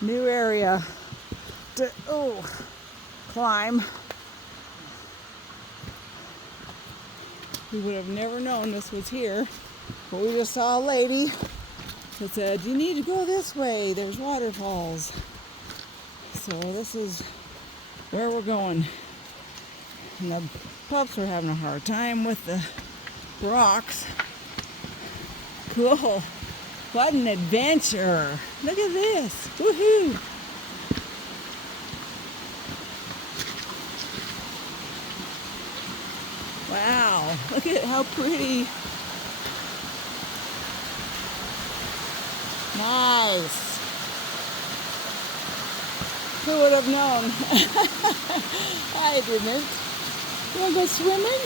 new area to climb. We would have never known this was here, but we just saw a lady that said, you need to go this way, there's waterfalls. So this is where we're going. And the pups were having a hard time with the rocks. Cool. What an adventure. Look at this. Woohoo. Wow. Look at how pretty. Nice. Who would have known? I didn't. You want to go swimming?